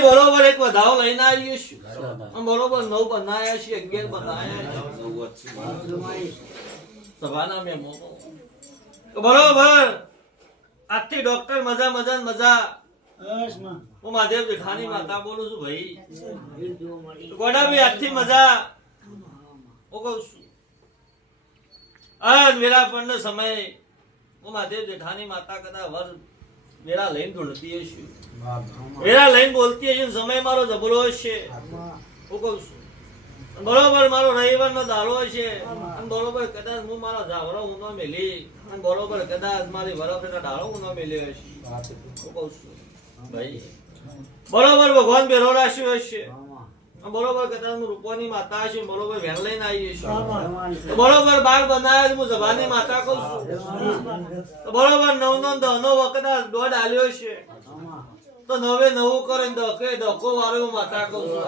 ભાઈ બરોબર એક વધાવો લઈને આવીએ છું બરોબર 9 બનાયા છે 11 બનાયા છે સભાના મેં મોકો બરોબર આજથી ડોક્ટર મજા મજા ને મજા હું મહાદેવ જેઠાની માતા બોલું છું ભાઈ ગોડાભાઈ આજથી મજા હું કહું છું આજ વેળાપણનો સમય હું મહાદેવ જેઠાની માતા કદાચ વર વેળા લઈને ધૂળતી હશે વેળા લઈને બોલતી હશે સમય મારો જબરો હશે હું કહું છું બરોબર મારો રવિવારનો દાડો હશે અને બરોબર કદાચ હું મારા ઝાવરો ઊંધો મેલી અને બરોબર કદાચ મારી વરફેના ડાળો ઊંધો મેલ્યો હશે હું કહું છું ભાઈ બરોબર ભગવાન બેરો રાખ્યો હશે બરોબર કદાચ હું રૂપોની માતા હશે બરોબર વેણ લઈને આવી હશે બરોબર બાળ બનાવ્યા હું જવાની માતા કહું છું બરોબર 9 નો કદાચ દોઢ આલ્યો છે તો 9 9 કરે દકે દકો વાળો હું માતા કહું છું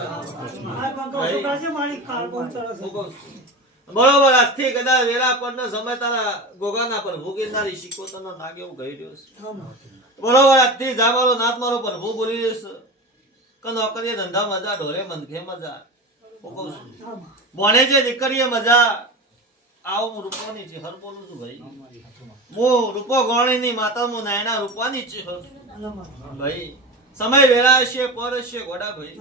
બરોબર આજથી કદાચ વેલા પરનો સમય તારા ગોગાના પર ભૂગીનારી શીખો તને નાગે એવું કહી રહ્યો છે બરોબર આજથી જાવાળો નાથ મારો પ્રભુ બોલી રહ્યો છે કે નોકરીએ ધંધા મજા ઢોરે મંદખે મજા હું કહું છું બોને જે દીકરીએ મજા આવો હું રૂપાની છે હર બોલું છું ભાઈ હું રૂપો ગોણીની માતા હું નાયના રૂપાની છે ભાઈ સમય વેળા હશે પર હશે ઘોડા ભાઈ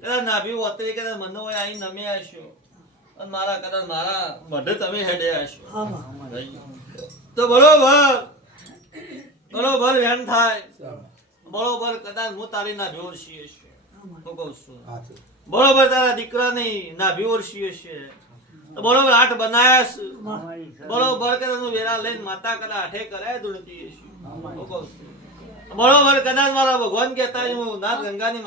કદાચ નાભી ઓતરી કદાચ મને હોય અહીં નમે હશો અને મારા કદાચ મારા મઢે તમે હેડે હશો તો બરોબર બરોબર વેણ થાય બરોબર કદાચ હું તારી ના ભેવરશી હશે હું કહું છું બરોબર તારા દીકરાની ના ભેવરશી હશે બરોબર 8 બનાયા છે બરોબર કદાચ હું વેરા લઈને માતા કદાચ 8 કરાય ધૂળતી હશે હું કહું છું બરોબર કદાચ મારા ભગવાન કહેતા હું નાથ ગંગાની